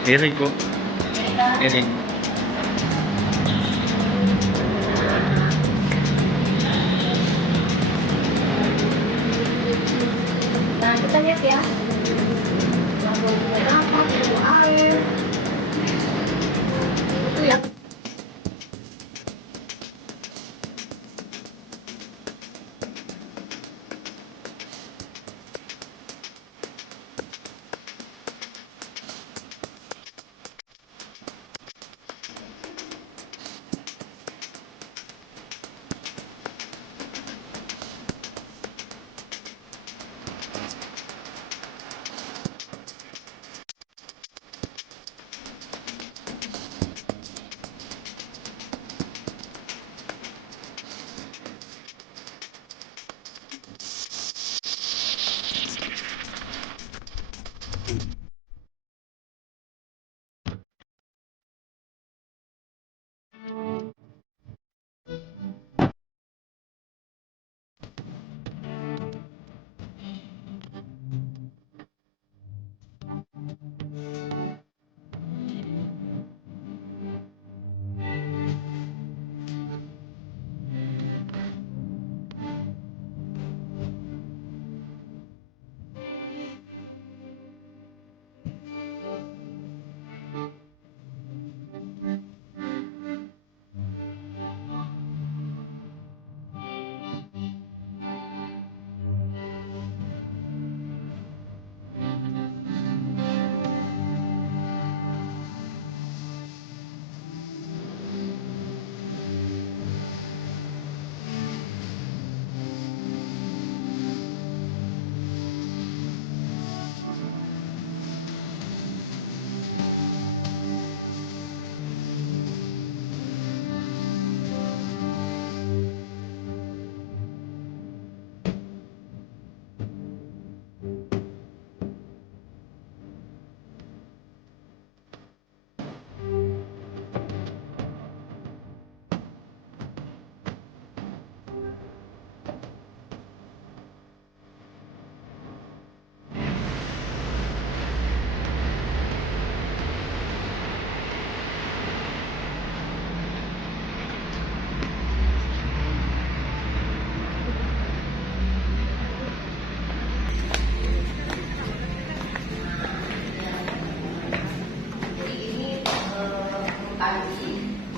Piring Bu, piring. Nah, kita lihat ya. Lalu berapa kilo air? Itu ya.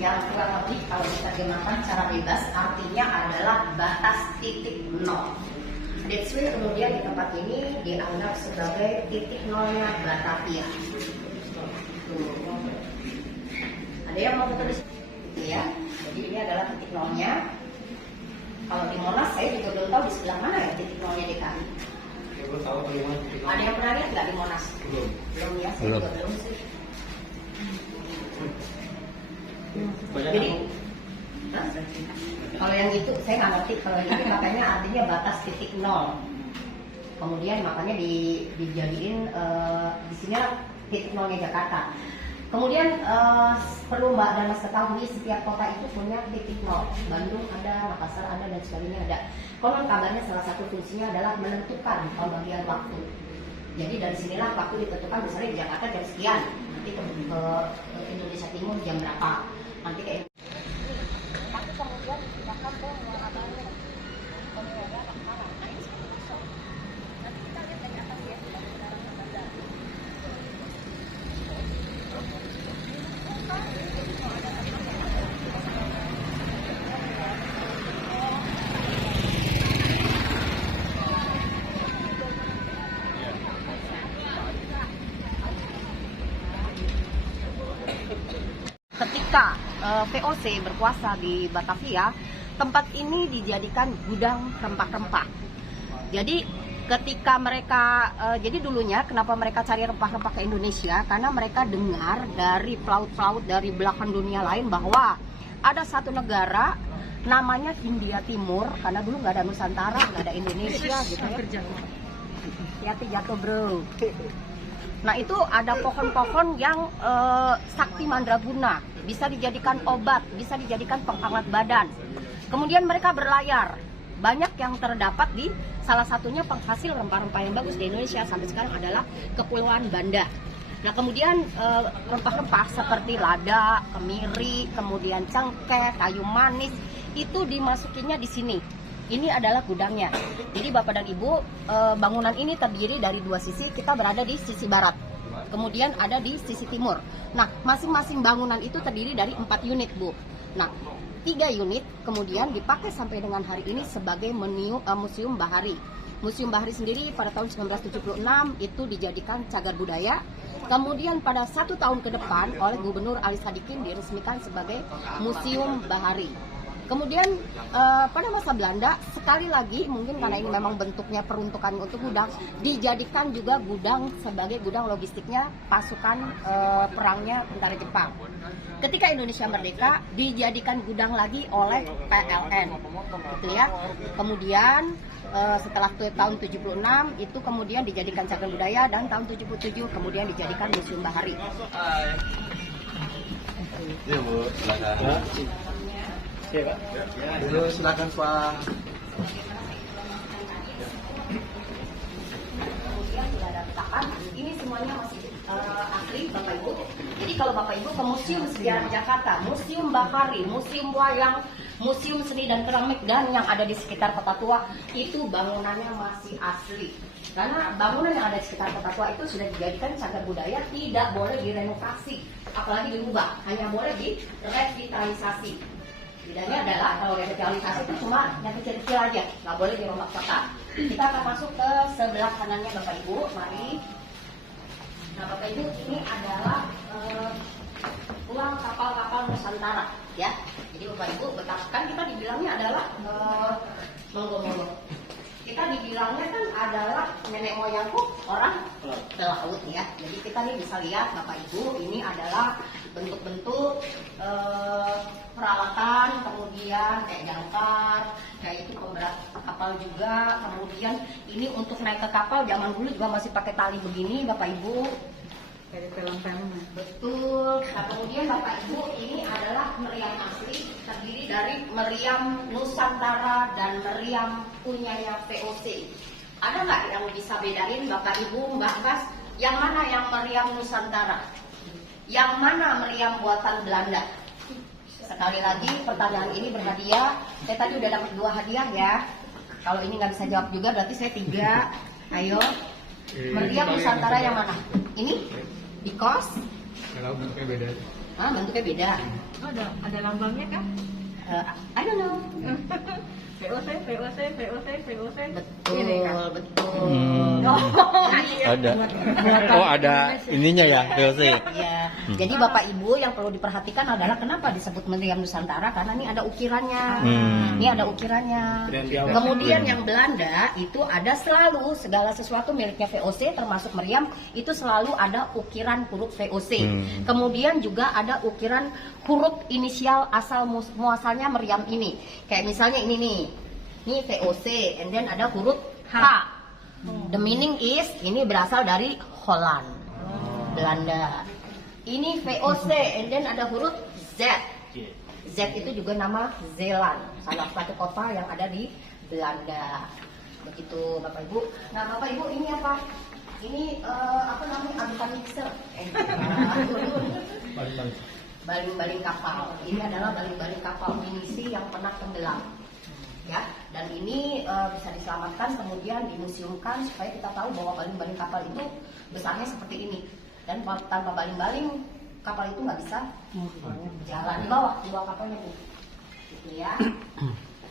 Yang kurang lebih kalau diterjemahkan secara bebas artinya adalah batas titik nol. That's why kemudian di tempat ini dianggap sebagai titik nolnya Batavia. Ada yang mau tulis ya? Jadi ini adalah titik nolnya. Kalau di Monas saya juga belum tahu di sebelah mana ya titik nolnya DKI. Ada yang pernah lihat nggak di Monas? Belum ya, saya juga belum sih. Jadi, kalau yang itu saya nggak ngerti. Kalau yang itu makanya artinya batas titik nol. Kemudian makanya dijadiin di sini titik nolnya Jakarta. Kemudian perlu Mbak dan Mas ketahui setiap kota itu punya titik nol. Bandung ada, Makassar ada, dan sebagainya ada. Konon kabarnya salah satu fungsinya adalah menentukan pembagian waktu. Jadi dari sinilah waktu ditentukan, misalnya di Jakarta jam sekian, nanti ke Indonesia Timur jam berapa, nanti ke tapi kemudian dipindahkan ke yang ada ketika VOC berkuasa di Batavia, tempat ini dijadikan gudang rempah-rempah. Jadi ketika mereka, jadi dulunya kenapa mereka cari rempah-rempah ke Indonesia? Karena mereka dengar dari pelaut-pelaut dari belahan dunia lain bahwa ada satu negara namanya Hindia Timur, karena dulu nggak ada Nusantara, nggak ada Indonesia gitu ya. Hati-hati jatuh bro. Nah itu ada pohon-pohon yang sakti mandraguna, bisa dijadikan obat, bisa dijadikan penghangat badan. Kemudian mereka berlayar, banyak yang terdapat di salah satunya penghasil rempah-rempah yang bagus di Indonesia sampai sekarang adalah Kepulauan Banda. Nah kemudian rempah-rempah seperti lada, kemiri, kemudian cengkeh, kayu manis itu dimasukinya di sini. Ini adalah gudangnya. Jadi Bapak dan Ibu, bangunan ini terdiri dari dua sisi. Kita berada di sisi barat, kemudian ada di sisi timur. Nah, masing-masing bangunan itu terdiri dari 4 unit, Bu. Nah, 3 unit kemudian dipakai sampai dengan hari ini sebagai Museum Bahari. Museum Bahari sendiri pada tahun 1976 itu dijadikan cagar budaya. Kemudian pada 1 tahun ke depan oleh Gubernur Ali Sadikin diresmikan sebagai Museum Bahari. Kemudian pada masa Belanda, sekali lagi mungkin karena ini memang bentuknya peruntukan untuk gudang, dijadikan juga gudang sebagai gudang logistiknya pasukan perangnya tentara Jepang. Ketika Indonesia merdeka, dijadikan gudang lagi oleh PLN, gitu ya. Kemudian setelah tahun 76 itu kemudian dijadikan cagar budaya, dan tahun 77 kemudian dijadikan Museum Bahari. Iya Bu, silakan. Oke Pak. Dulu silakan Pak. Kemudian sudah ada petakan, ini semuanya masih asli Bapak Ibu. Jadi kalau Bapak Ibu ke Museum Sejarah Jakarta, Museum Bahari, Museum Wayang, Museum Seni dan Keramik dan yang ada di sekitar Kota Tua, itu bangunannya masih asli. Karena bangunan yang ada di sekitar Kota Tua itu sudah dijadikan cagar budaya, tidak boleh direnovasi, apalagi dirubah, hanya boleh direvitalisasi. Bedanya adalah kalau revitalisasi itu cuma yang kecil-kecil aja, nggak boleh dirombak total. Kita akan masuk ke sebelah kanannya Bapak Ibu, mari. Nah Bapak Ibu, ini adalah uang kapal-kapal Nusantara, ya. Jadi Bapak Ibu, kan kita dibilangnya adalah monggo-monggo. Kita dibilangnya kan adalah nenek moyangku orang pelaut ya. Jadi kita nih bisa lihat Bapak Ibu, ini adalah bentuk-bentuk peralatan, kemudian kayak jangkar, kayak itu pemberat kapal juga. Kemudian ini untuk naik ke kapal zaman dulu juga masih pakai tali begini Bapak Ibu. Dari film-film. Betul. Nah kemudian Bapak Ibu, ini adalah meriam asli, terdiri dari meriam Nusantara dan meriam punyanya VOC. Ada nggak yang bisa bedain Bapak Ibu, Mbak Bas, yang mana yang meriam Nusantara, yang mana meriam buatan Belanda? Sekali lagi pertanyaan ini berhadiah. Saya tadi udah dapat 2 hadiah ya. Kalau ini nggak bisa jawab juga berarti saya 3. Ayo. Meriam Nusantara yang mana? Ini? Because? Kalau bentuknya beda. Bentuknya beda. Oh, ada lambangnya kan? I don't know. VOC. Betul, Ini, kan? betul. Ada. Oh ada ininya ya, VOC. Ya. Jadi Bapak Ibu yang perlu diperhatikan adalah kenapa disebut meriam Nusantara, karena ini ada ukirannya. Ini ada ukirannya. Kemudian yang Belanda itu ada selalu segala sesuatu miliknya VOC termasuk meriam itu selalu ada ukiran huruf VOC. Kemudian juga ada ukiran huruf inisial asal muasalnya meriam ini. Kayak misalnya ini nih. Ini VOC, and then ada huruf H. The meaning is ini berasal dari Holland, Belanda. Ini VOC, and then ada huruf Z. Z itu juga nama Zeeland, salah satu kota yang ada di Belanda. Begitu Bapak Ibu. Nah Bapak Ibu ini apa? Ini apa namanya? Bukan mixer. Baling-baling kapal. Ini adalah baling-baling kapal pinisi yang pernah tenggelam. Ya, dan ini bisa diselamatkan kemudian dimuseumkan supaya kita tahu bahwa baling-baling kapal itu besarnya seperti ini. Dan tanpa baling-baling kapal itu nggak bisa jalan di bawah kapalnya Bu. Gitu ya.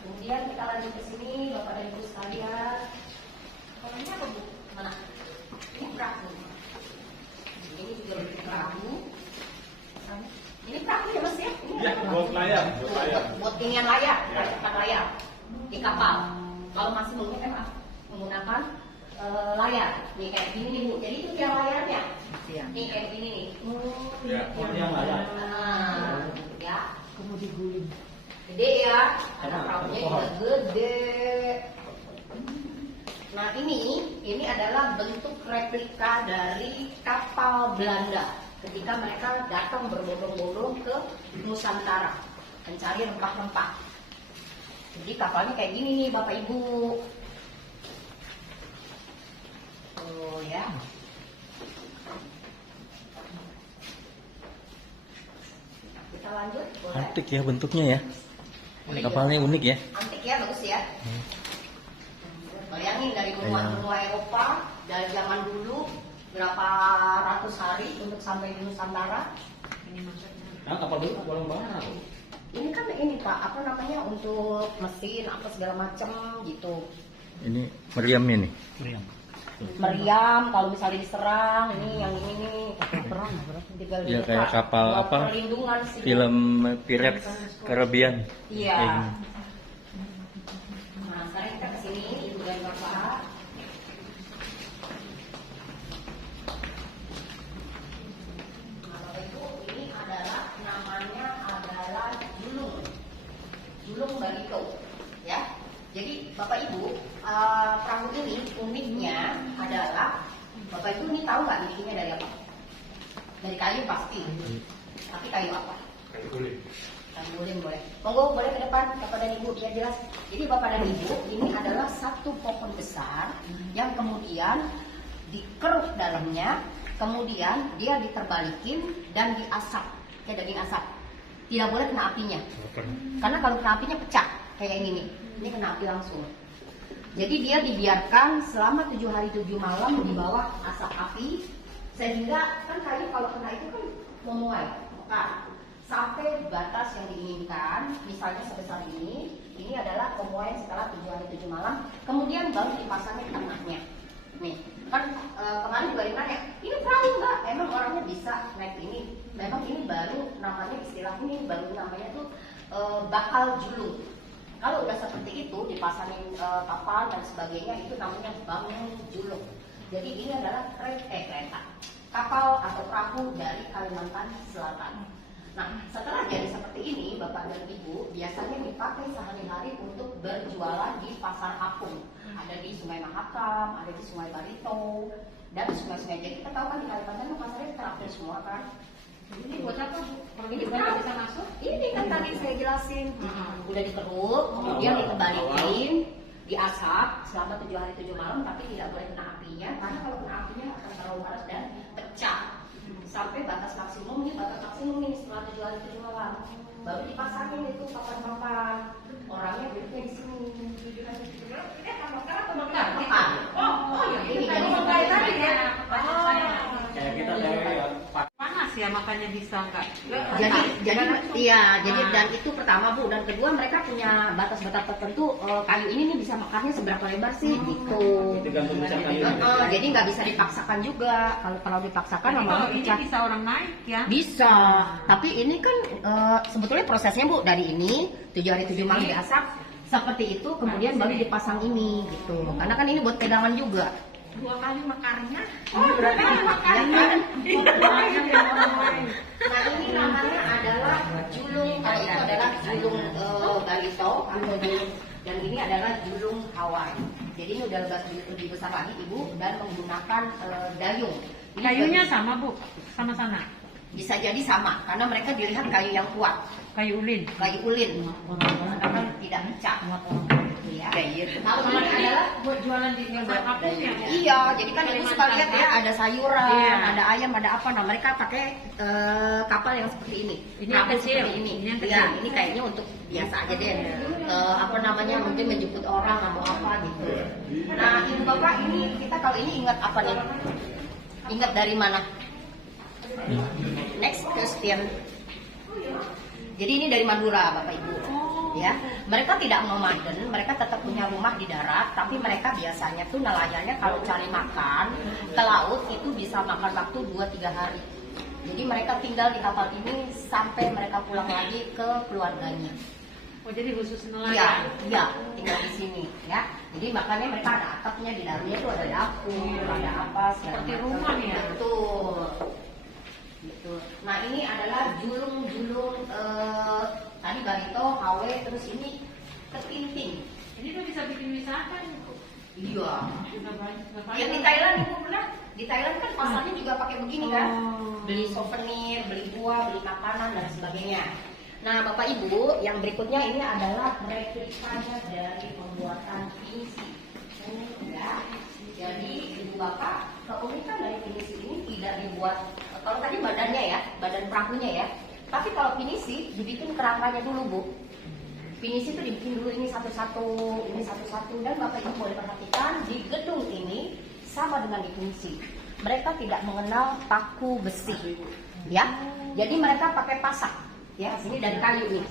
Kemudian kita lanjut ke sini Bapak dan Ibu sekalian. Kalau ini apa Bu? Mana? Ini perahu. Ini juga bentuk perahu. Ini perahu ya Mas ya? Ini buat layar. Buat inian layar, cepat layar di kapal. Kalau masih menggunakan layar, nih kayak gini nih Bu. Jadi itu yang layarnya. Nih kayak gini nih. Yang layar. Ya. Kemudian guling. Gede ya, ada perahunya juga gede. Nah ini adalah bentuk replika dari kapal Belanda ketika mereka datang berbondong-bondong ke Nusantara mencari rempah-rempah. Jadi kapalnya kayak gini nih Bapak Ibu. Oh ya. Kita lanjut. Boleh? Antik ya bentuknya ya. Kapalnya unik ya. Antik ya, bagus ya. Bayangin dari benua Eropa dari zaman dulu berapa ratus hari untuk sampai di Nusantara. Ini maksudnya. Nah, kapal dulu kapal yang mana? Ini kan ini Pak, apa namanya untuk mesin apa segala macam gitu. Ini meriamnya nih. Meriam kalau misalnya diserang, ini yang ini nih perang Ya kayak kapal apa? Perlindungan sih. Film Pirates Caribbean. Iya. Kayak gini. Nah, sekarang kita ke sini Ibu dan Bapak. Nah, Bapak Ibu, ini adalah namanya adalah julung barito, ya. Jadi Bapak Ibu, perahu ini uniknya adalah Bapak Ibu ini tahu nggak bikinnya dari apa? Dari kayu pasti. Tapi kayu apa? Kayu guling. Kayu guling boleh. Monggo boleh ke depan Bapak dan Ibu biar jelas. Jadi Bapak dan Ibu ini adalah satu pohon besar yang kemudian dikeruk dalamnya, kemudian dia diterbalikin dan diasap kayak daging asap. Tidak boleh kena apinya. Karena kalau kena apinya pecah kayak ini nih. Ini kena api langsung. Jadi dia dibiarkan selama 7 hari 7 malam di bawah asap api, sehingga kan kayu kalau kena itu kan memuai, mekar sampai batas yang diinginkan, misalnya sebesar ini adalah pemuaian setelah 7 hari 7 malam, kemudian baru dipasangnya tengahnya. Nih, kan kemarin juga nanya, ini perahu nggak? Emang orangnya bisa naik ini? Memang ini baru namanya istilah ini baru namanya tuh bakal julung. Kalau udah seperti itu dipasangin kapal dan sebagainya itu namanya bangun julung. Jadi ini adalah kereta, kapal atau perahu dari Kalimantan Selatan. Nah setelah jadi seperti ini Bapak dan Ibu biasanya dipakai sehari-hari untuk berjualan di pasar apung. Ada di Sungai Mahakam, ada di Sungai Barito dan sungai-sungai. Jadi kita tahu kan di Kalimantan itu pasarnya terapung semua kan. Ini buat apa Bu? Ini Nggak bisa masuk? Ini kan tadi saya jelasin. Udah dikeruk, kemudian dikembaliin, diasap selama 7 hari 7 malam, tapi tidak boleh kena apinya karena kalau kena apinya akan terlalu panas dan pecah. Sampai batas maksimum ini setelah 7 hari 7 malam. Baru dipasangin itu papan-papan. Orangnya duduknya di sini. 7 hari 7 malam. Ini apa atau bongkar? Oh, ini jadi bongkar tadi ya. Kayak kita kayak Panas ya makanya bisa nggak? Jadi dan itu pertama Bu, dan kedua mereka punya batas-batas tertentu kayu ini nih bisa mekarnya seberapa lebar sih gitu. tergantung besar kayu. Jadi nggak bisa dipaksakan juga. Kalau dipaksakan Kalau lama-lama ini pecah. bisa orang naik ya? Bisa, tapi ini kan sebetulnya prosesnya Bu dari ini 7 hari 7 malam diasap seperti itu, kemudian baru dipasang ini gitu. Karena kan ini buat pegangan juga. 2 kali mekarnya. Berarti makarnya. Nah ini namanya adalah julung, kalau itu adalah julung barito atau julung, dan ini adalah julung Hawaii. Jadi ini udah lebih besar lagi Ibu dan menggunakan dayung. Ini Kayunya sama Bu, sama sana. Bisa jadi sama, karena mereka dilihat kayu yang kuat, Kayu ulin. kayu ulin, karena tidak pecah. Ya. Kalau ini adalah buat jualan di kapal ya. iya, jadi kan ibu suka lihat ya, ada sayuran, Iya. ada ayam, ada apa. Nah mereka pakai kapal yang seperti ini. Ini yang Perahu kecil. seperti ini. Ini yang Iya, kecil. ini kayaknya untuk biasa aja deh. Apa namanya, mungkin menjemput orang atau apa gitu. Nah ibu bapak ini, kita kalau ini ingat apa nih? Ingat dari mana? Next question. Jadi ini dari Madura, Bapak Ibu. Ya, mereka tidak nomaden, mereka tetap punya rumah di darat, tapi mereka biasanya tuh nelayannya kalau cari makan ke laut itu bisa makan waktu 2-3 hari. Jadi mereka tinggal di kapal ini sampai mereka pulang lagi ke keluarganya. Oh jadi khusus Iya, nelayan. iya, tinggal di sini, ya. Jadi makanya mereka ada atapnya, di dalamnya itu ada dapur, ada apa, segala Seperti macam. rumah ya? Betul. Gitu. Nah ini adalah julung-julung tadi barito, hawe, terus ini ketinting. Ini tuh bisa bikin wisata nih. Iya. Udah banyak. Yang di Thailand ibu pernah? Di Thailand kan pasarnya juga pakai begini kan? Oh. Beli souvenir, beli buah, beli makanan dan sebagainya. Nah Bapak Ibu, yang berikutnya ini adalah replikanya dari pembuatan pinisi. Ya. Jadi Ibu Bapak, keunikan dari pinisi ini tidak dibuat, kalau tadi badannya ya, badan perahunya ya. Tapi kalau pinisi dibikin kerangkanya dulu Bu. Pinisi itu dibikin dulu ini satu-satu, dan Bapak Ibu boleh perhatikan di gedung ini sama dengan di pinisi. Mereka tidak mengenal paku besi, ya. Jadi mereka pakai pasak, ya. Ini dari kayu nih,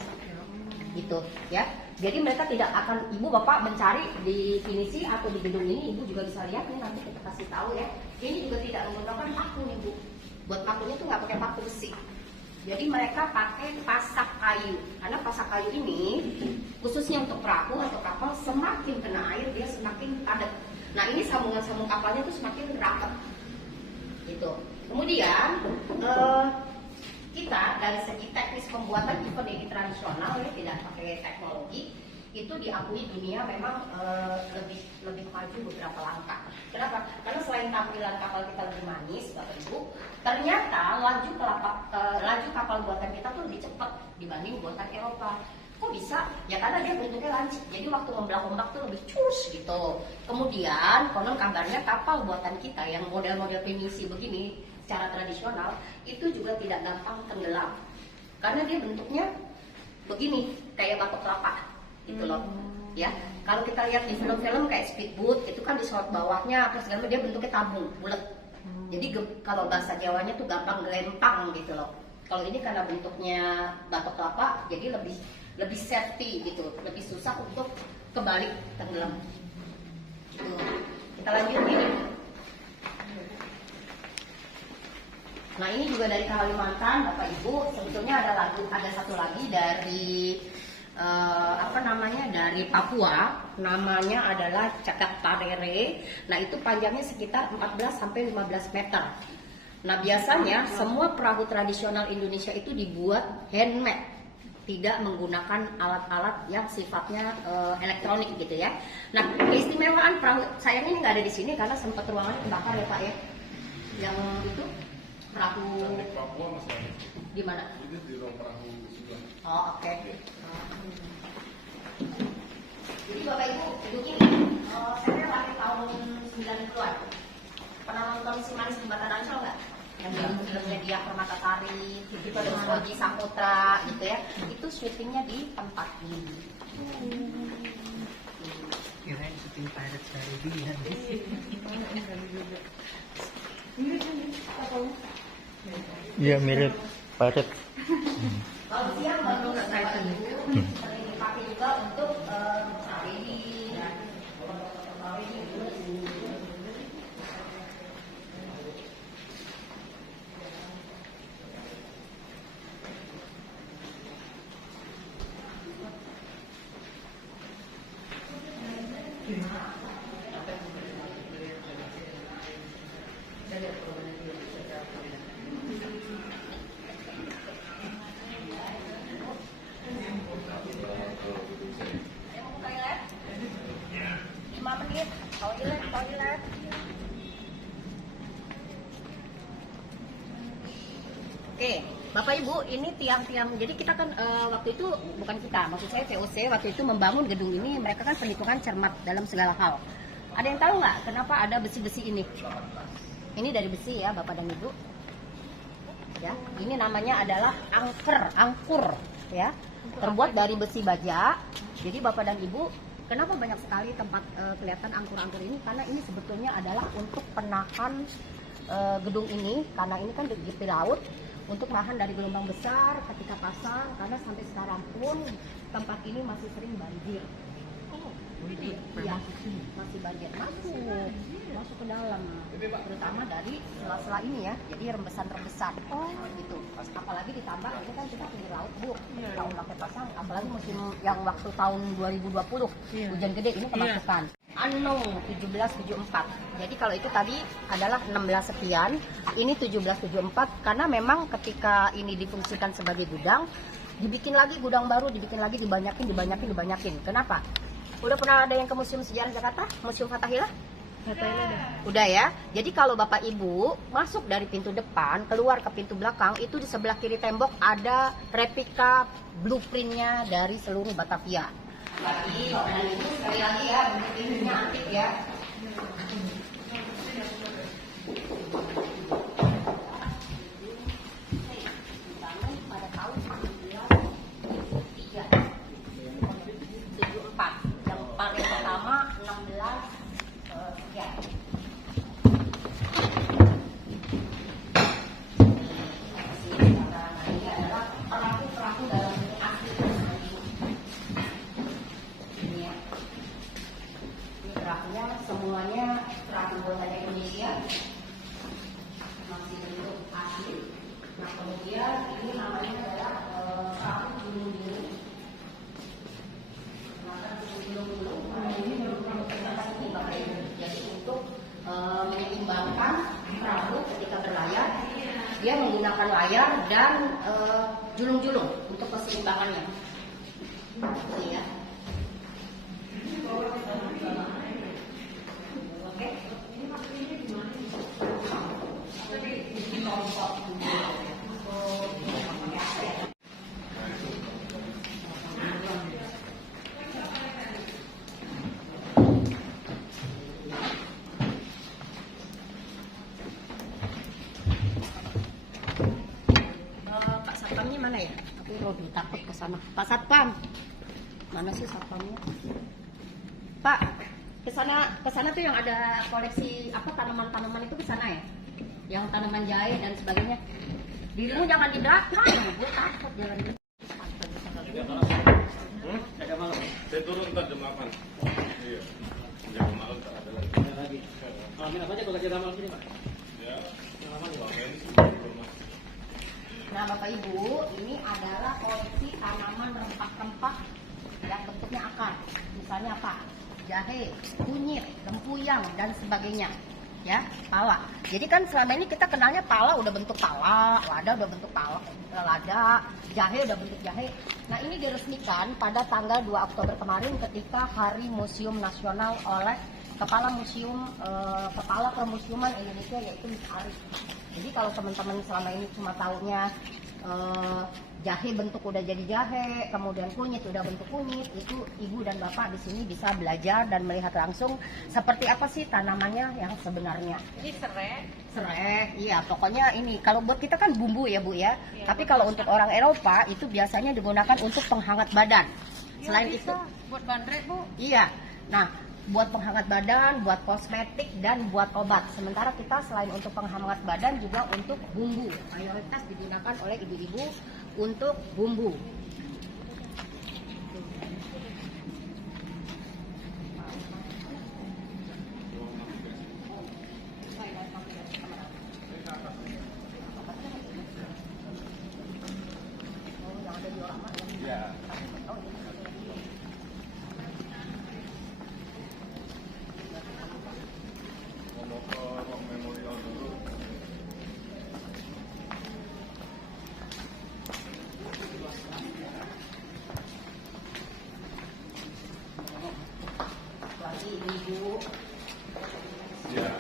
gitu, ya. Jadi mereka tidak akan, Ibu Bapak mencari di pinisi atau di gedung ini, Ibu juga bisa lihat nih, nanti kita kasih tahu ya. Ini juga tidak menggunakan paku nih Bu. Buat pakunya tuh nggak pakai paku besi. Jadi mereka pakai pasak kayu, karena pasak kayu ini khususnya untuk perahu atau kapal, semakin kena air dia semakin padat. Nah ini sambungan-sambung kapalnya tuh semakin rapat, gitu. Kemudian kita dari segi teknis pembuatan even ini tradisional ya, tidak pakai teknologi, itu diakui dunia memang lebih maju beberapa langkah. Kenapa? Karena selain tampilan kapal kita lebih manis, Bapak Ibu, ternyata laju kapal buatan kita tuh lebih cepat dibanding buatan Eropa. Kok bisa? Ya karena dia bentuknya lancip, jadi waktu membelah ombak tuh lebih cus gitu. Kemudian konon kabarnya kapal buatan kita yang model-model pinisi begini secara tradisional itu juga tidak gampang tenggelam, karena dia bentuknya begini kayak batok kelapa gitu loh, ya. Kalau kita lihat di film-film kayak speedboat itu kan di slot bawahnya apa segala dia bentuknya tabung bulat. Jadi kalau bahasa Jawanya tuh gampang gelempang gitu loh. Kalau ini karena bentuknya batok kelapa jadi lebih safety gitu, lebih susah untuk kebalik tenggelam. Gitu. Kita lanjut ini. Nah ini juga dari Kalimantan, Bapak Ibu. Sebetulnya ada satu lagi dari dari Papua, namanya adalah Cakak Parere. Nah itu panjangnya sekitar 14 sampai 15 meter. Nah biasanya semua perahu tradisional Indonesia itu dibuat handmade, tidak menggunakan alat-alat yang sifatnya elektronik gitu ya. Nah keistimewaan perahu, sayangnya ini nggak ada di sini karena sempat ruangannya kebakar ya Pak ya. Yang itu perahu Papua Mas. di mana? Ini di ruang perahu sebelah. Oh oke. Jadi Bapak Ibu, begini, saya lahir tahun 90-an. Pernah nonton Si Manis Jembatan Ancol nggak? Yang filmnya Dia Permata Sari, terus Oji Saputra gitu ya. Itu syutingnya di tempat ini. Kirain syuting Pirates Caribbean. Iya mirip paret. Kalau siang baru Bapak Ibu sering dipakai juga untuk ini dan foto-foto ini juga di sini. Toilet, toilet. Oke, Bapak Ibu, ini tiang-tiang. Jadi kita kan waktu itu, bukan kita, maksud saya VOC waktu itu membangun gedung ini, mereka kan perhitungan cermat dalam segala hal. Ada yang tahu nggak kenapa ada besi-besi ini? Ini dari besi ya, Bapak dan Ibu. Ya, ini namanya adalah angkur, ya, terbuat dari besi baja. Jadi Bapak dan Ibu, kenapa banyak sekali tempat kelihatan angkur-angkur ini? Karena ini sebetulnya adalah untuk penahan gedung ini, karena ini kan di tepi laut, untuk nahan dari gelombang besar ketika pasang, karena sampai sekarang pun tempat ini masih sering banjir. Iya, masih banjir masuk ke dalam, terutama dari sela-sela ini ya, jadi rembesan-rembesan gitu. Apalagi ditambah ini kan kita pinggir laut Bu, kalau pakai pasang, apalagi musim yang waktu tahun 2020 hujan gede ini kemasukan. Anung 1774. Jadi kalau itu tadi adalah 16 sekian, ini 1774 karena memang ketika ini difungsikan sebagai gudang, dibikin lagi gudang baru, dibikin lagi, dibanyakin. Kenapa? Udah pernah ada yang ke Museum Sejarah Jakarta? Museum Fathahillah? Udah ya. Jadi kalau Bapak Ibu masuk dari pintu depan, keluar ke pintu belakang, itu di sebelah kiri tembok ada replika blueprintnya dari seluruh Batavia. Lagi, dan itu sekali lagi ya, bentuknya antik ya. Dibangun pada tahun 1974. Yang paling pertama 16 ya. Ini adalah perahu dalam bentuk asli. Ini ya. Ini perahunya semuanya perahu buatan Indonesia, masih bentuk asli. Nah kemudian ini namanya adalah perahu gunung-gunung. Ini merupakan ini Bapak Ibu. Jadi untuk menyeimbangkan perahu ketika berlayar, dia menggunakan layar dan julung-julung untuk keseimbangannya. Ini ya. Oke. Pak Satpamnya mana ya? Aku lebih takut ke sana. Pak Satpam, mana sih satpamnya? Pak, ke sana tuh yang ada koleksi apa tanaman-tanaman itu ke sana ya? Yang tanaman jahe dan sebagainya. Dirimu jangan di belakang, gue takut jalan di Jaga malam. Saya turun ntar jam 8. Iya. Jam malam tak ada lagi. Amin apa aja kalau jaga malam sini Pak? Ya. Nah Bapak Ibu, ini adalah koleksi tanaman rempah-rempah yang bentuknya akar. Misalnya apa? Jahe, kunyit, lempuyang, dan sebagainya. Ya, pala. Jadi kan selama ini kita kenalnya pala udah bentuk pala, lada udah bentuk pala, lada, jahe udah bentuk jahe. Nah ini diresmikan pada tanggal 2 Oktober kemarin ketika Hari Museum Nasional oleh Kepala Permusiuman Indonesia yaitu Miss Arif. Jadi kalau teman-teman selama ini cuma taunya jahe bentuk udah jadi jahe, kemudian kunyit udah bentuk kunyit, itu Ibu dan Bapak di sini bisa belajar dan melihat langsung seperti apa sih tanamannya yang sebenarnya. Ini serai. Serai, iya pokoknya ini kalau buat kita kan bumbu ya Bu ya. Tapi kalau untuk orang Eropa itu biasanya digunakan untuk penghangat badan. Selain itu Buat bandrek Bu. iya. Nah, buat penghangat badan, buat kosmetik, dan buat obat. Sementara kita selain untuk penghangat badan juga untuk bumbu. Mayoritas digunakan oleh ibu-ibu untuk bumbu. Ya. Mau ke ruang memorial dulu. Lagi ibu. Ya.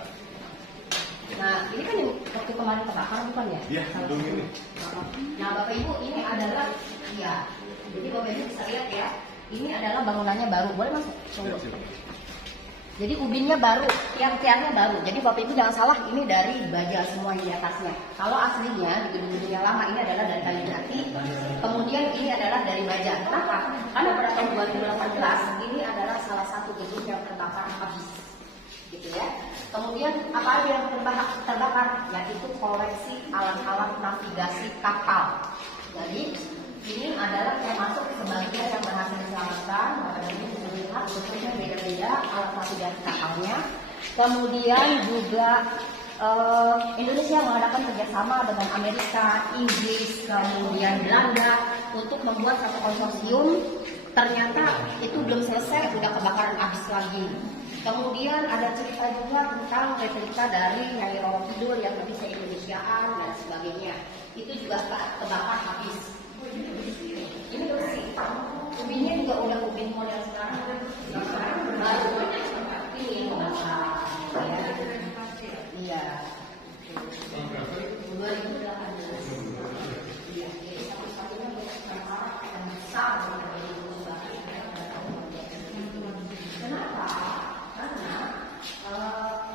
Nah, ini kan yang waktu kemarin kebakar bukan ya? Iya, gedung ini. Nah Bapak Ibu ini adalah ya. Jadi Bapak Ibu bisa lihat ya. Ini adalah bangunannya baru. Boleh masuk? Tunggu. Jadi ubinnya baru, tiang-tiangnya baru. Jadi Bapak Ibu jangan salah, ini dari baja semua yang di atasnya. Kalau aslinya di gedung-gedung yang lama ini adalah dari kayu jati, kemudian ini adalah dari baja. Kenapa? Karena pada tahun 2018 ini adalah salah satu gedung yang terbakar habis, gitu ya. Kemudian apa aja yang terbakar? Yaitu koleksi alat-alat navigasi kapal. Jadi ini adalah termasuk sebagian yang berhasil diselamatkan. Bapak Ibu bisa lihat bentuknya beda-beda alat navigasi kapalnya. Kemudian juga Indonesia mengadakan kerjasama dengan Amerika, Inggris, kemudian Belanda untuk membuat satu konsorsium. Ternyata itu belum selesai, sudah kebakaran habis lagi. Kemudian ada cerita juga tentang replika dari Nyai Roro Kidul yang lebih se-Indonesiaan dan sebagainya. Itu juga kebakar habis. Ini bersih. Ubinnya juga udah ubin model sekarang. Baru ini kebakar. Iya. 2018. Iya. Jadi satu-satunya yang besar. Kenapa? Karena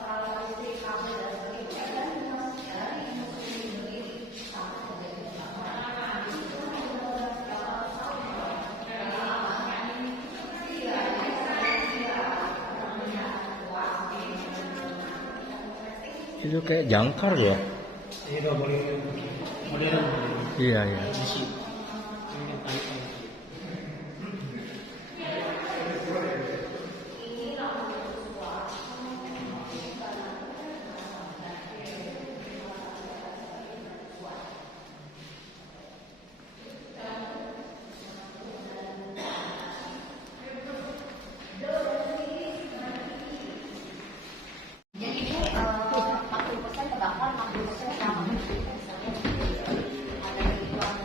kalau listrik kabel dan sebagainya dari musim sendiri sampai Itu kayak jangkar ya. Iya iya. jadi ini 40% kebakar, 60% sama. Ada yang hilang.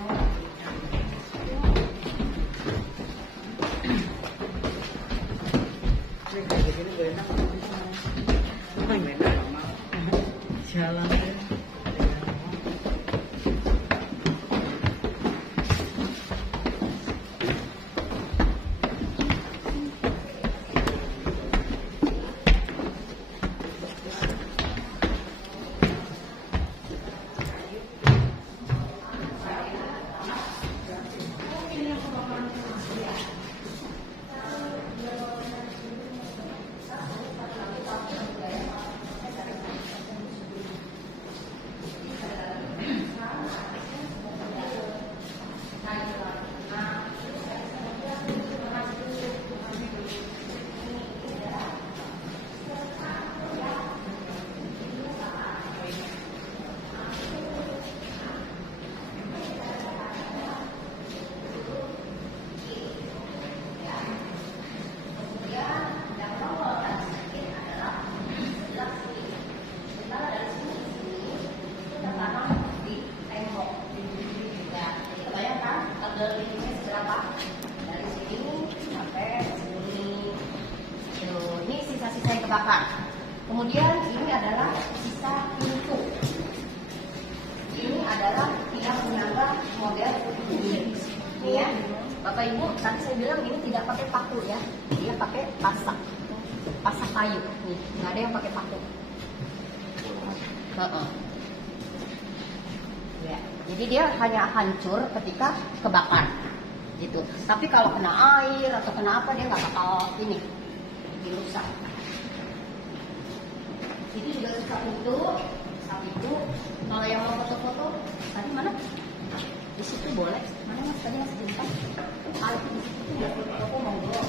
Bakar. Kemudian ini adalah sisa pintu. Ini adalah tiang penyangga model ini. Ini ya, Bapak Ibu, tadi saya bilang ini tidak pakai paku ya, dia pakai pasak kayu. Nih, nggak ada yang pakai paku. Ya, jadi dia hanya hancur ketika kebakar, gitu. Tapi kalau kena air atau kena apa dia nggak bakal ini dirusak. Itu juga susah pintu, kalau yang mau foto-foto, tadi mana? Di situ boleh. Mana mas? Tadi masih jemput. Ayo di situ ya foto monggo.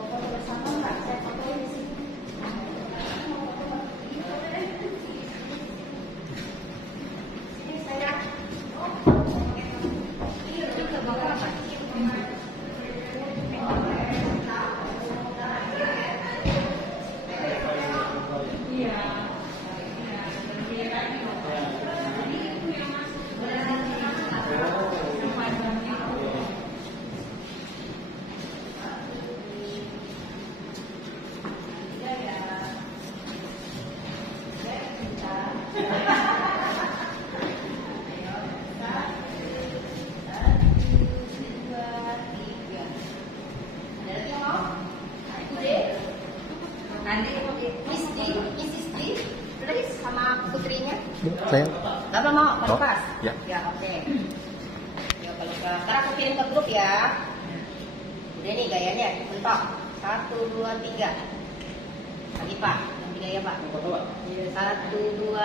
Foto bersama nggak? Saya fotoin di sini. Ini saya. Ini juga bawa apa? duduk ya. Udah nih gayanya, mentok. 1, 2, 3. Lagi Pak, ganti gaya Pak. 1, 2,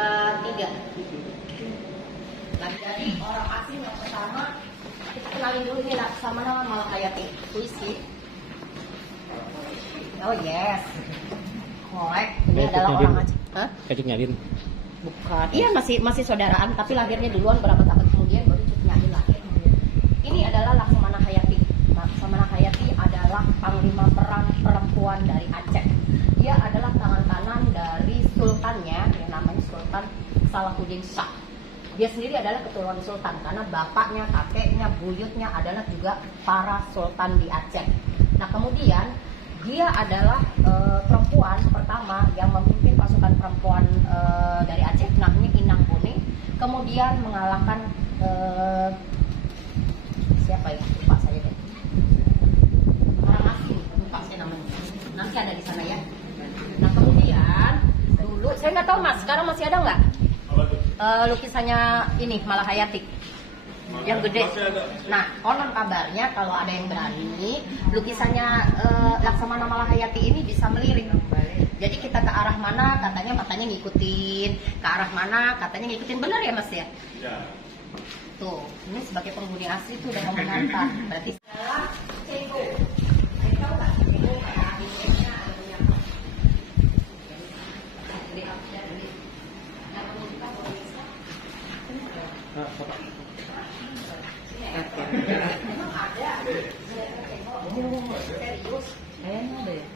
3. Lagi dari orang asing yang pertama, kita kenalin dulu nih Laksamana Malahayati. Puisi. Oh yes. Korek. Ini adalah orang Aceh. Hah? Kayak nyalin. Bukan. Iya masih saudaraan, tapi lahirnya duluan berapa tahun kemudian baru Cut Nyahin lahir. Ini adalah Laksamana Hayati. Laksamana Hayati adalah panglima perang perempuan dari Aceh. Dia adalah tangan kanan dari sultannya yang namanya Sultan Salahuddin Shah. Dia sendiri adalah keturunan sultan karena bapaknya, kakeknya, buyutnya adalah juga para sultan di Aceh. Nah kemudian dia adalah perempuan pertama yang memimpin pasukan perempuan dari Aceh, namanya Inang Bone. Kemudian mengalahkan siapa ya? Lupa saya deh. Orang asing, lupa saya namanya. Nanti ada di sana ya. Nah kemudian dulu saya nggak tahu Mas, sekarang masih ada nggak lukisannya ini Malahayati? Yang gede. Nah, konon kabarnya kalau ada yang berani, lukisannya Laksamana Malahayati ini bisa melirik. Jadi kita ke arah mana, katanya matanya ngikutin. Ke arah mana, katanya ngikutin. Benar ya Mas ya? Ya. Tuh, ini sebagai penghuni asli tuh udah mau menantang. Berarti adalah ceko. Ceko nggak? Ceko pada akhirnya ada banyak. Jadi dari yang menunjukkan bahwa Indonesia memang ada serius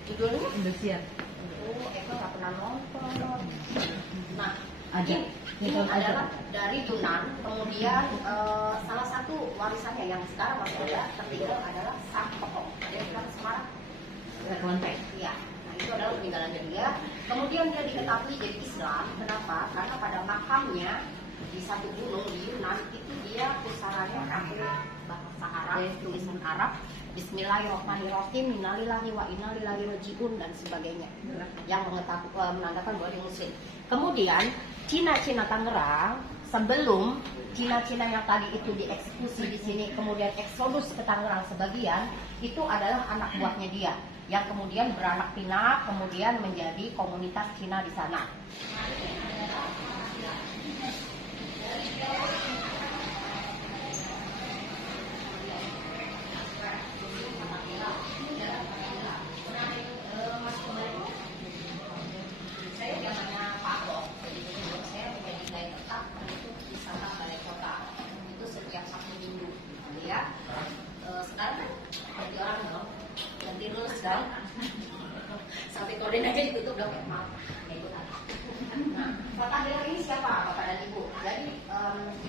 judulnya Indosiar. oh Eko nggak pernah nonton. Nah Ada. ini adalah dari Yunan, kemudian salah satu warisannya yang sekarang masih ada tertinggal adalah Sang Tokoh. Dia bilang Semarang. Kelenteng. Iya. Nah itu adalah peninggalannya dia. Kemudian dia diketahui jadi Islam. Kenapa? Karena pada makamnya di satu gunung di Yunan itu dia pusaranya pakai bahasa Arab, tulisan Arab, Bismillahirrahmanirrahim, Innalillahi wa innalillahi rajiun dan sebagainya, yang menandakan bahwa dia Muslim. Kemudian Cina-Cina Tangerang sebelum Cina-Cina yang tadi itu dieksekusi di sini, kemudian eksodus ke Tangerang sebagian, itu adalah anak buahnya dia yang kemudian beranak pinak, kemudian menjadi komunitas Cina di sana. Saya zamannya Pak Bok, jadi dulu saya menjadi gaya tetap itu di sana Balai Kota. Itu setiap Sabtu Minggu, ya. Sekarang kan ganti orang dong, ganti rules dong. Sampai korden aja ditutup dong, maaf. Nah, Kota Bilang ini siapa, Bapak dan Ibu? Jadi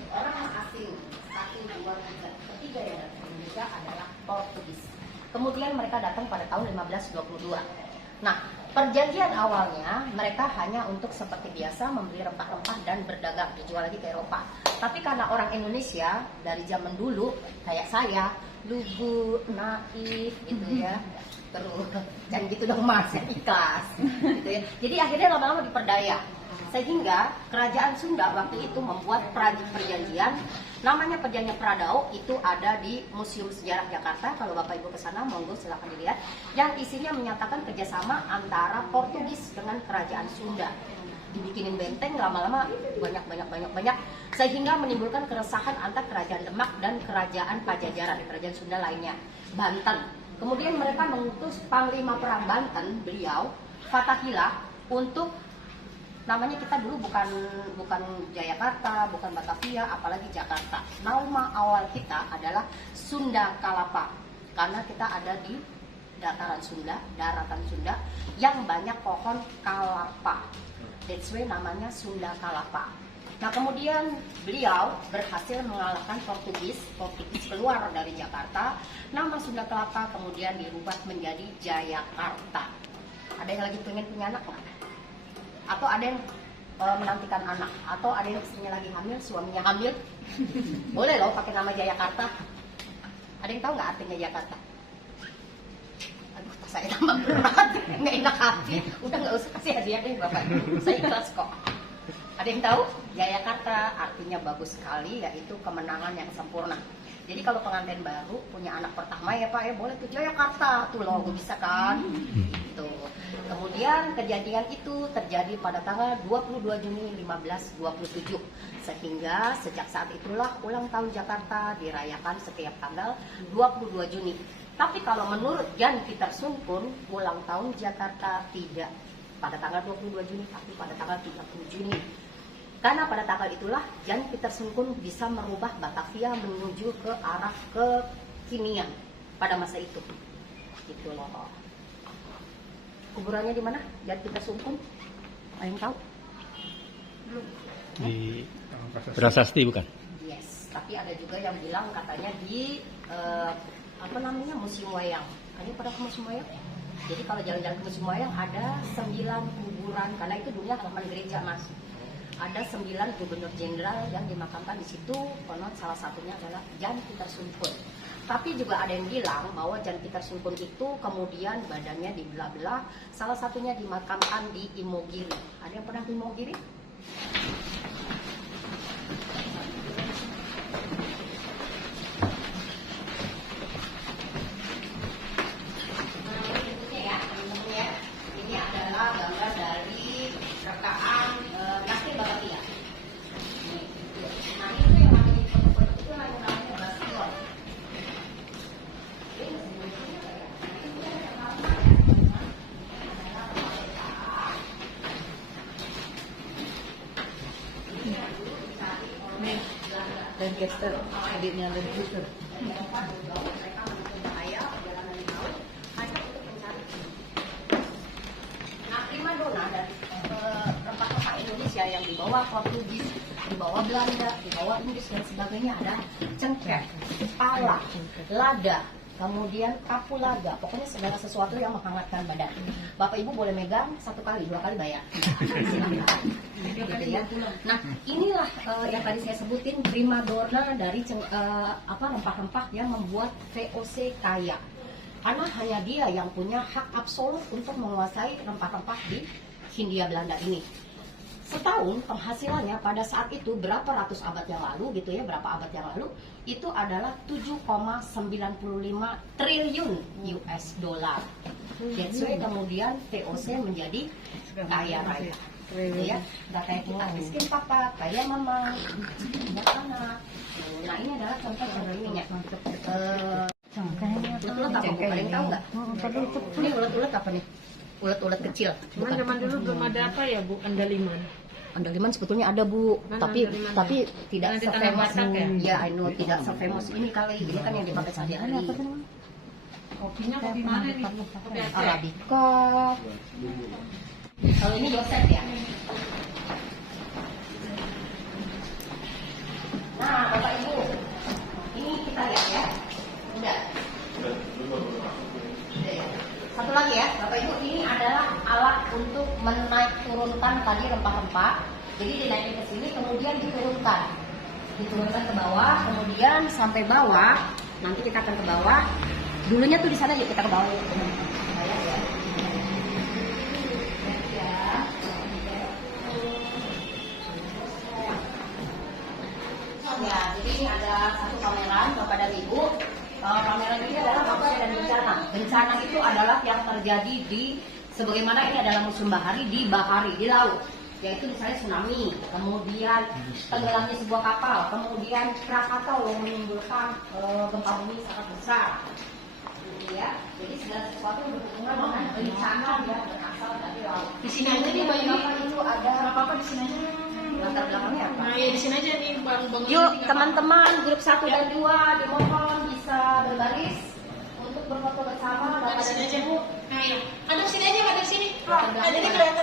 orang asing 1, 2, 3, ketiga yang datang ke Indonesia adalah Portugis. Kemudian mereka datang pada tahun 1522. Nah, perjanjian awalnya mereka hanya untuk seperti biasa membeli rempah-rempah dan berdagang, dijual lagi ke Eropa. Tapi karena orang Indonesia dari zaman dulu kayak saya, lugu, naif gitu ya. Terus dan gitu dong Mas, ya, ikhlas gitu ya. Jadi akhirnya lama-lama diperdaya. Sehingga kerajaan Sunda waktu itu membuat perjanjian, namanya perjanjian Pradao, itu ada di Museum Sejarah Jakarta. Kalau Bapak Ibu ke sana monggo silakan dilihat, yang isinya menyatakan kerjasama antara Portugis dengan kerajaan Sunda. Dibikinin benteng, lama-lama banyak sehingga menimbulkan keresahan antara kerajaan Demak dan kerajaan Pajajaran, kerajaan Sunda lainnya, Banten. Kemudian mereka mengutus Panglima Perang Banten, beliau Fatahillah, untuk namanya kita dulu bukan Jayakarta, bukan Batavia, apalagi Jakarta. Nama awal kita adalah Sunda Kalapa karena kita ada di dataran Sunda, daratan Sunda yang banyak pohon kalapa. That's why namanya Sunda Kalapa. Nah kemudian beliau berhasil mengalahkan Portugis keluar dari Jakarta. Nama Sunda Kalapa kemudian dirubah menjadi Jayakarta. Ada yang lagi pengen punya anak nggak? Atau ada yang menantikan anak, atau ada yang istrinya lagi hamil, suaminya hamil, boleh loh pakai nama Jayakarta. Ada yang tahu nggak artinya Jakarta? Aduh, saya tambah berat, nggak enak hati. Udah nggak usah kasih hadiah deh Bapak, saya ikhlas kok. Ada yang tahu? Jayakarta artinya bagus sekali, yaitu kemenangan yang sempurna. Jadi kalau pengantin baru punya anak pertama ya Pak ya boleh ke Jakarta tuh loh, bisa kan? Gitu. Kemudian kejadian itu terjadi pada tanggal 22 Juni 1527. Sehingga sejak saat itulah ulang tahun Jakarta dirayakan setiap tanggal 22 Juni. Tapi kalau menurut Jan Pieterszoon pun ulang tahun Jakarta tidak pada tanggal 22 Juni tapi pada tanggal 30 Juni. Karena pada tanggal itulah Jan Pieterszoon pun bisa merubah Batavia menuju ke arah kekinian pada masa itu. Gitu loh. Kuburannya di mana? Jan Pieterszoon pun? Ada yang tahu? Belum. Di Prasasti bukan? Yes, tapi ada juga yang bilang katanya di apa namanya Museum Wayang. Kalian pada ke Museum Wayang? Jadi kalau jalan-jalan ke Museum Wayang ada 9 kuburan karena itu dulunya halaman gereja Mas. Ada 9 gubernur jenderal yang dimakamkan di situ. Konon salah satunya adalah Jan Pieterszoon pun. Tapi juga ada yang bilang bahwa Jan Pieterszoon pun itu kemudian badannya dibelah-belah. Salah satunya dimakamkan di Imogiri. Ada yang pernah ke Imogiri? Ini adalah gambar dari rekaan Kastil Batavia. Nah itu yang ada di foto-foto itu namanya bastion. Lancaster, adiknya Lancaster. Nah, primadona dari rempah-rempah Indonesia yang dibawa Portugis, dibawa Belanda, dibawa Inggris dan sebagainya ada cengkeh, pala, lada, kemudian kapulaga, pokoknya segala sesuatu yang menghangatkan badan. Bapak Ibu boleh megang 1 kali, 2 kali bayar. Silakan. Gitu ya. Nah, inilah yang tadi saya sebutin primadona dari rempah-rempah yang membuat VOC kaya. Karena hanya dia yang punya hak absolut untuk menguasai rempah-rempah di Hindia Belanda ini. Setahun penghasilannya pada saat itu berapa ratus abad yang lalu gitu ya, berapa abad yang lalu itu adalah 7,95 triliun US dollar. That's why kemudian VOC menjadi kaya raya. Gitu ya, nggak kayak kita miskin papa, kaya mama, banyak anak. Nah ini adalah contoh ininya. Ulet-ulet apa Bu? Ada yang tahu nggak? Ini ulet-ulet apa nih? Ulet-ulet kecil. Cuman zaman dulu belum ada apa ya Bu, andaliman. Andaliman sebetulnya ada Bu, tapi tidak Yang di Tanah se-famous Batak ya? ya, I know, tidak se-famous ini kali. Ini kan yang dipakai sehari-hari. Kopinya kopi mana nih? Kopi Aceh. Arabica. Kalau ini doset ya. Nah, Bapak Ibu, ini kita lihat ya. Udah. Satu lagi ya, Bapak Ibu, ini adalah alat untuk menaik turunkan tadi rempah-rempah. Jadi dinaikin ke sini, kemudian diturunkan ke bawah, kemudian sampai bawah. Nanti kita akan ke bawah. Dulunya tuh di sana, yuk kita ke bawah. Ya, jadi ini ada satu pameran Bapak dan Ibu. Pameran ini adalah Bapak dan bencana. Bencana itu adalah yang terjadi di sebagaimana ini adalah musim bahari di laut. Yaitu misalnya tsunami, kemudian tenggelamnya sebuah kapal, kemudian Krakatau yang menimbulkan gempa bumi sangat besar. Ya, jadi segala sesuatu yang berhubungan dengan bencana yang berasal dari laut. Di sini aja nih Mbak Yuni. Itu ada Apa-apa di sini aja. latar belakangnya apa? Nah ya di sini aja nih Bang. Yuk teman-teman grup 1 dan 2 dimohon bisa berbaris untuk berfoto bersama Bapak dan Ibu. Nah ya, ada di sini aja, ada di sini. Latar belakangnya Ada di mana? kelihatan.